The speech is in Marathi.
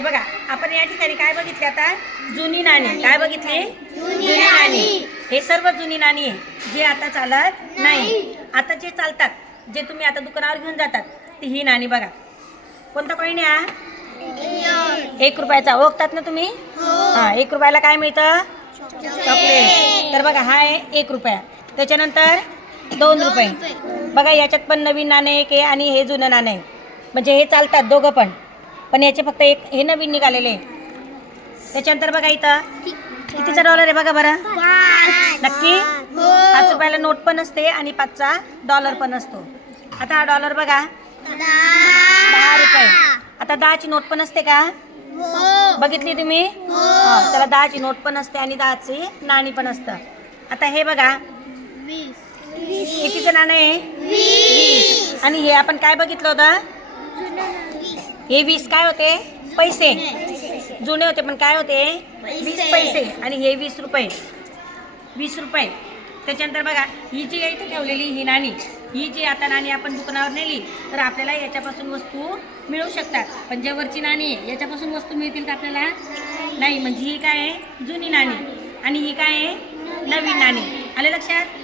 बघा आपण या ठिकाणी काय बघितले आता, जुनी नाणी. काय बघितली? जुनी नाणी. हे सर्व जुनी नाणी आहे जे आता चालत नाही. आता जे चालतात, जे तुम्ही आता दुकानावर घेऊन जातात, ती ही नाणी बघा. कोणता कॉईन आहे? 1 रुपयाचा. ओळखतात ना तुम्ही? हा, 1 रुपयाला काय मिळतं? चॉकलेट. तर बघा हा आहे 1 रुपया. त्याच्यानंतर 2 रुपये. बघा याच्यात पण नवीन नाणे एक आहे आणि हे जुनं नाणं आहे. म्हणजे हे चालतात दोघं पण याचे फक्त एक हे नवीन निघालेले. त्याच्यानंतर बघा इथं कितीचा डॉलर आहे बघा बरं. नक्की 5 रुपयाला नोट पण असते आणि 5चा डॉलर पण असतो. आता हा डॉलर बघा 10 रुपये. आता 10ची नोट पण असते का? बघितली तुम्ही? त्याला 10ची नोट पण असते आणि 10ची नाणी पण असतं. आता हे बघा कितीचं नाणं आहे? 20. आणि हे आपण काय बघितलं होतं? हे 20 काय होते? पैसे. जुने होते पण काय होते? 20 पैसे. आणि हे 20 रुपये. 20 रुपये. त्याच्यानंतर बघा ही जी इथे ठेवलेली ही नाणी, ही जी आता नाणी आपण दुकानावर नेली तर आपल्याला याच्यापासून वस्तू मिळू शकतात. पण जे वरची नाणी आहे याच्यापासून वस्तू मिळतील का आपल्याला? नाही. म्हणजे ही काय आहे? जुनी नाणी. आणि ही काय आहे? नवीन नाणी. आले लक्षात?